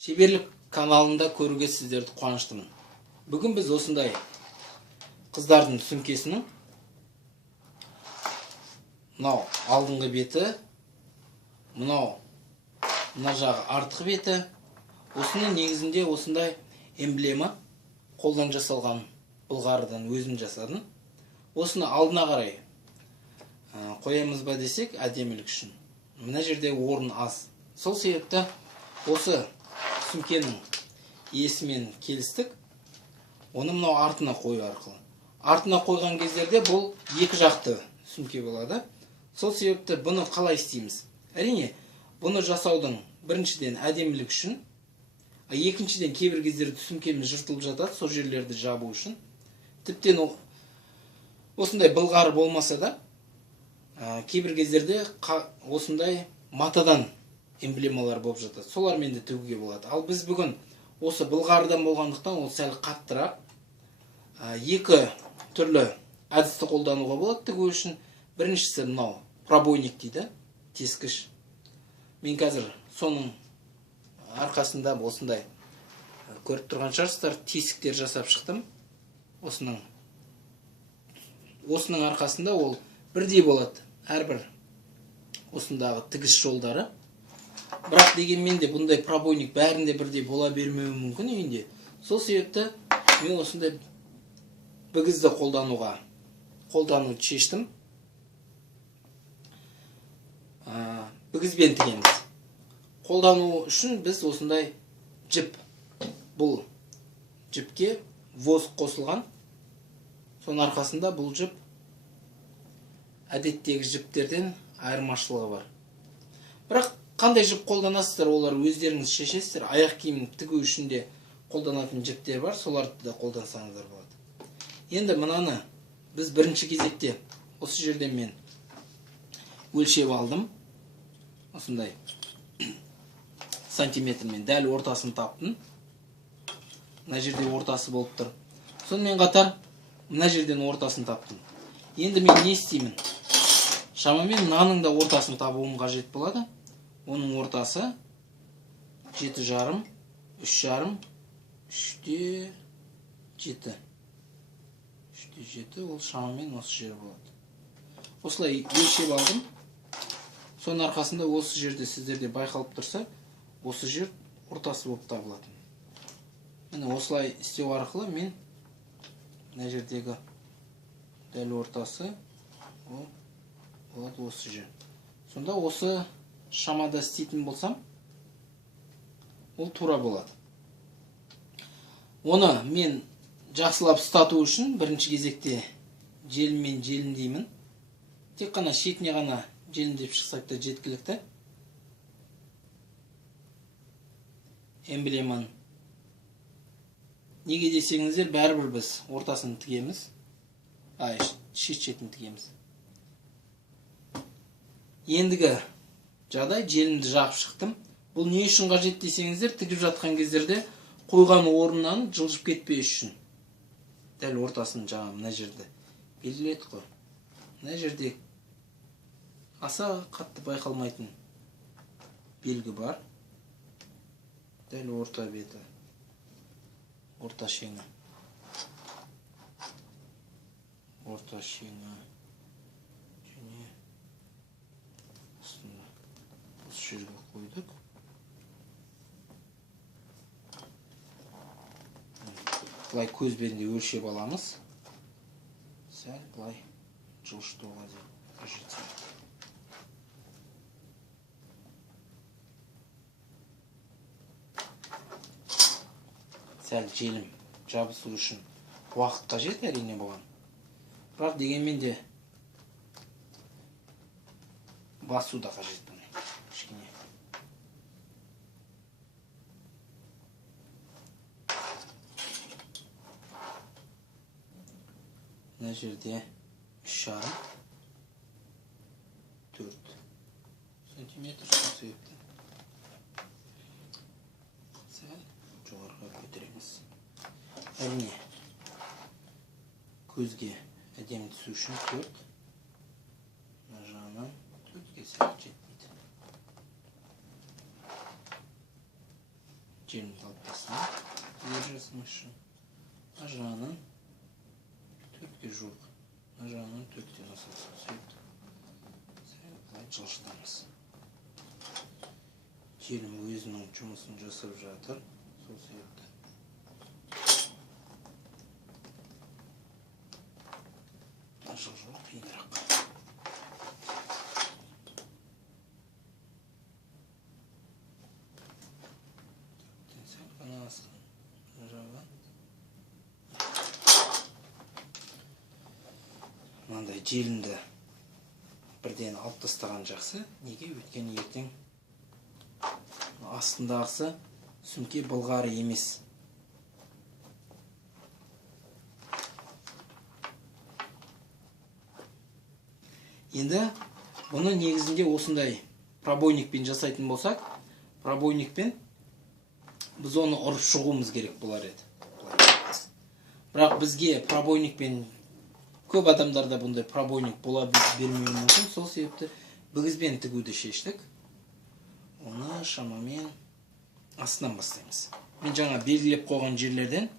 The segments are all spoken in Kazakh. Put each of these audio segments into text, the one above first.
Шеберлік каналында көруге сіздерді қуаныштымын. Бүгін біз осындай қыздардың сөмкесінің мынау алдыңғы беті, мына жағы артқы беті, осының негізінде осындай эмблема қолдан жасалған былғарыдан өзім жасадым. Осыны алдына қарай қоямыз ба десек, әдемілік үшін. Мына жерде орын аз. Сол себепті осы сөмкенің иесімен келістік. Оны мынау артына қою арқылы. Артына қойған кездерде бұл екі жақты сөмке болады. Сол себепті бұны қалай істейміз? Әрине, бұны жасаудың біріншіден әдемілік үшін, екіншіден кейбір кездерде сөмкеміз жыртылып жатады, сол жерлерді жабу үшін. Тіптен осындай былғары болмаса да, кейбір кездерде осындай матадан эмблемалар болып жатады. Солармен де тігуге болады. Ал біз бүгін осы былғарыдан болғандықтан ол сәл қаттырақ. Екі түрлі әдісті қолдануға болады тігу үшін. Біріншісі мынау пробойник дейді, тескіш. Мен қазір соның арқасында осындай көріп тұрған шығарсыздар, тесіктер жасап шықтым. Осының арқасында ол бірдей болады. Әрбір осындағы тігіс жолдары. Бірақ дегенмен де бұндай пробойник бәрінде бірдей бола бермеуі мүмкін үйінде. Сол себепті мен осындай бігізді қолдануды шештім. Бігізбен тігеміз. Қолдану үшін біз осындай жіп, бұл жіпке воск қосылған. Соның арқасында бұл жіп әдеттегі жіптерден айырмашылығы бар. Бірақ қандай жіп қолданасыздар, олар өздеріңіз шешесіздер. Аяқ киім тігу үшін де қолданатын жіптер бар, соларды да қолдансаңыздар болады. Енді мынаны біз бірінші кезекте осы жерден мен өлшеп алдым. Осындай сантиметрмен дәл ортасын таптым. Мына жерде ортасы болып тұр. Сонымен қатар мына жерден ортасын таптым. Енді мен не істеймін? Шамамен мынаның да ортасын табуым қажет болады. Оның ортасы 7,5, 3,5, 3,7. 3,7 ол шамамен осы жер болады. Осылай өлшеп алдым. Соның арқасында осы жерде сіздерде байқалып тұрса, осы жер ортасы болып табылатын. Міне осылай істеу арқылы мен мына жердегі дәл ортасы болады осы жер. Сонда осы шамада істейтін болсам, ол тура болады. Оны мен жақсылап ұстату үшін бірінші кезекте желіммен желімдеймін. Тек қана шетіне ғана желімдеп шықсақ та жеткілікті. Эмблеманы. Неге десеңіздер, бәрібір біз ортасын тігеміз. Шет-шетін тігеміз. Ендігі жағдай желімді жағып шықтым. Бұл не үшін қажет десеңіздер, тігіп жатқан кездерде қойған орнынан жылжып кетпей үшін. Дәл ортасын жаңа мына жерде белгіледік қой. Мына жерде аса қатты байқалмайтын белгі бар. Дәл орта беті, орта шеңі. Орта шеңі. Осы жерге қойдық. Бұлай көзбен де өлшеп аламыз. Сәл бұлай жылжытуға қажет. Сәл желім жабысу үшін уақыт қажет әрине бұған. Бірақ дегенмен де басу да қажет. Мына жерде 3,5, 4 сантиметр себепті. Сәл жоғарыға көтереміз. Әрине көзге әдемі түсу үшін 4. Мына жағынан 4-ге сәл жетпейді. жерімді алып тастайын. Егер жасымыз үшін. Мына жағынан 4-ке жуық. Мына жағынан 4-тен асасы сөйтіп. Былай жылжытамыз. Желім өзінің жұмысын жасап жатыр. Сол себепті. Жылжу қиынырақ. Мынандай желімді бірден алып тастаған жақсы. Неге? Өйткені ертең астындағысы сөмке былғары емес. Енді бұны негізінде осындай пробойникпен жасайтын болсақ, пробойникпен біз оны ұрып шығуымыз керек болар еді. Бірақ бізге пробойникпен көп адамдарда бұндай пробойник бола бермеуі мүмкін. Сол себепті бігізбен тігуді шештік. Оны шамамен астынан бастаймыз. Мен жаңа белгілеп қойған жерлерден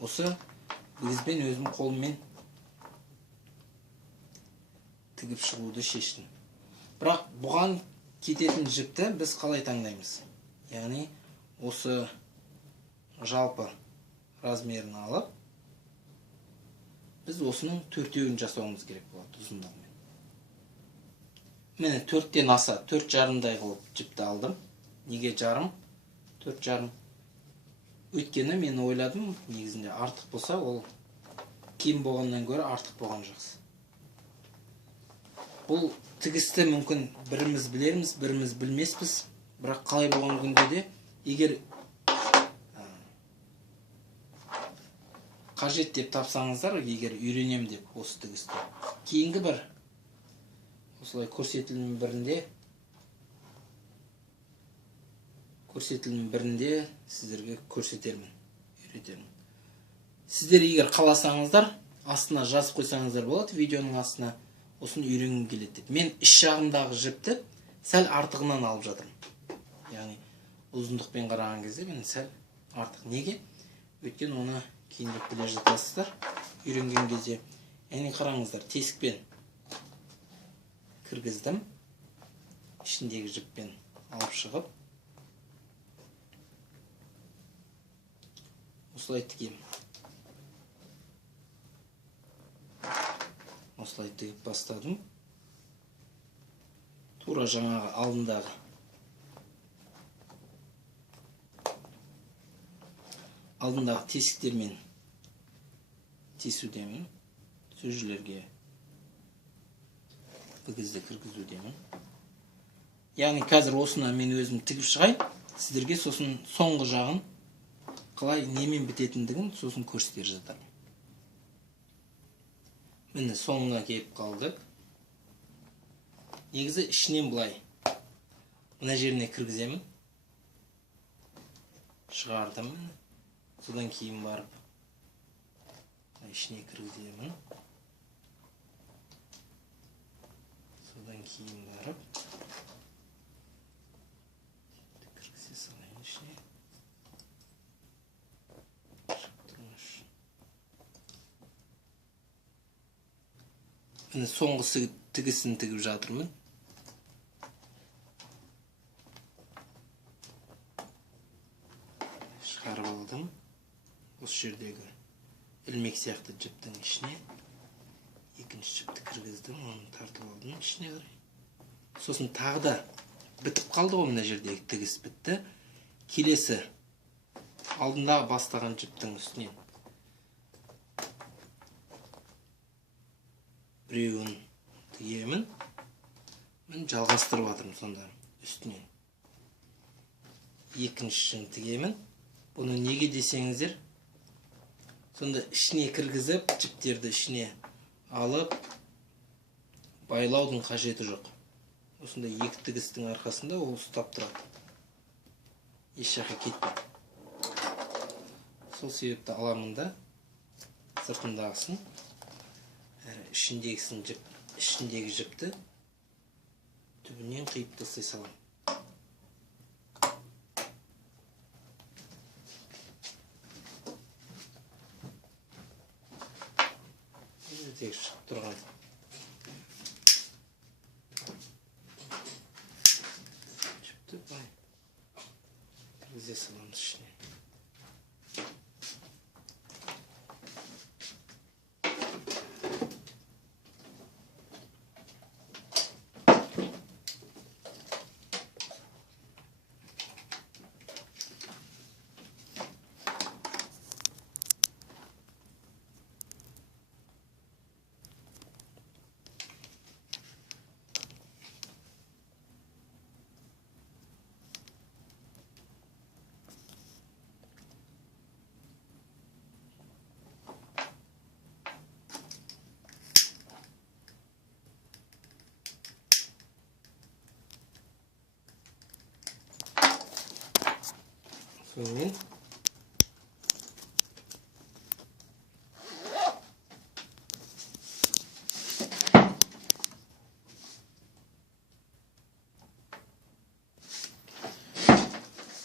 осы бігізбен өзім қолыммен тігіп шығуды шештім. Бірақ бұған кететін жіпті біз қалай таңдаймыз? Яғни осы жалпы размерін алып, біз осының 4-еуін жасауымыз керек болады ұзындығымен. Мені 4-тен аса 4,5-дай қылып жіпті алдым. Неге жарым? 4,5. Өйткені мен ойладым, негізінде артық болса, ол кем болғаннан гөрі артық болған жақсы. Бұл тігісті мүмкін біріміз білерміз, біріміз білмеспіз. Бірақ қалай болған күнде де, егер қажет деп тапсаңыздар, егер үйренем деп осы тігісті, кейінгі бір осылай көрсетілім бірінде сіздерге көрсетермін, үйретермін. Сіздер егер қаласаңыздар, астына жазып қойсаңыздар болады, видеоның астына осыны үйренгім келеді деп. Мен іш жағымдағы жіпті сәл артығынан алып жатырмын. Яғни ұзындықпен қараған кезде мен сәл артық. Неге? Өйткені оны кейінірек біле жатасыздар. Үйренген кезде, әне қараңыздар, тесікпен кіргіздім. Ішіндегі жіппен алып шығып, осылай тігем. Осылай тігіп бастадым. Тура жаңағы алдындағы тесіктермен тесудемін. Сөжілерге бігізді кіргізудемін. Яғни қазір осыны мен өзім тігіп шығайын. Сіздерге сосын соңғы жағын қалай немен бітетіндігін сосын көрсетер жатармын. Міне соңына келіп қалдық. Негізі ішінен былай мына жеріне кіргіземін. Шығардым. Содан кейін барып ішіне кіргіземін. Содан кейін барып кіргізе салайын ішіне. Міне соңғысы тігісін тігіп жатырмын. Шығарып алдым. Осы жердегі ілмек сияқты жіптің ішіне екінші жіпті кіргіздім, оны тартып алдым ішіне қарай. Сосын тағы да бітіп қалды ғой, мына жердегі тігіс бітті. Келесі алдындағы бастаған жіптің үстінен біреуін тігемін. Мен жалғастырып жатырмын сонда үстінен. Екіншісін тігемін. Бұны неге десеңіздер, сонда ішіне кіргізіп, жіптерді ішіне алып, байлаудың қажеті жоқ. Осында екі тігістің арқасында ол ұстап тұрады. Еш жаққа кетпейді. Сол себепті аламын да сыртындағысын, ішіндегі жіпті түбінен қиып тастай салам. ертегі шығып тұрған. Жіпті бай. Кіргізе саламыз ішіне.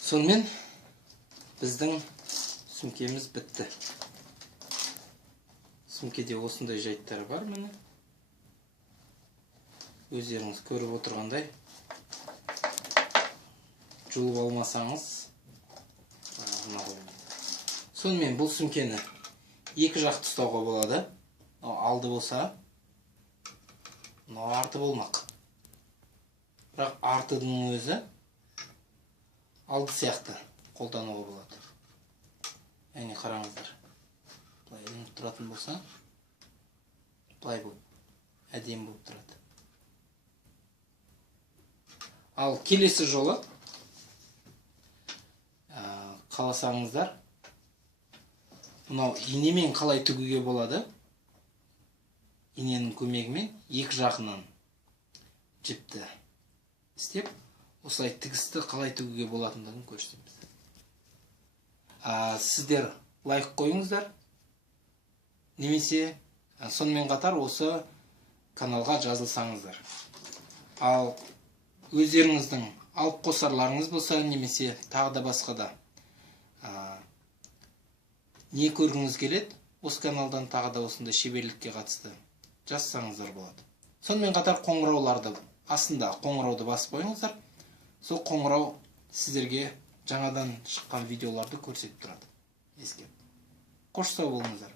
Сонымен біздің сүмкеміз бітті. Сүмкеде осындай жайттар бар міне. Өздеріңіз көріп отырғандай, жұлып алмасаңыз сонымен бұл сүмкені екі жақты ұстауға болады. Алды болса, арты болмақ. Бірақ артының өзі алды сияқты қолдануға болады. Әне қараңыздар. Бұлай ілініп тұратын болса, бұлай болып әдемі болып тұрады. Ал келесі жолы қаласаңыздар, мынау инемен қалай тігуге болады? Иненің көмегімен екі жағынан жіпті істеп, осылай тігісті қалай тігуге болатындығын көрсетеміз. Сіздер лайк қойыңыздар, немесе сонымен қатар осы каналға жазылсаңыздар. Ал өздеріңіздің алып қосарларыңыз болса, немесе тағы да басқа да не көргіңіз келеді, осы каналдан тағы да осындай шеберлікке қатысты жазсаңыздар болады. Сонымен қатар қоңырауларды, астында қоңырауды басып қойыңыздар. Сол қоңырау сіздерге жаңадан шыққан видеоларды көрсетіп тұрады. Ескеріп. Қош сау болыңыздар.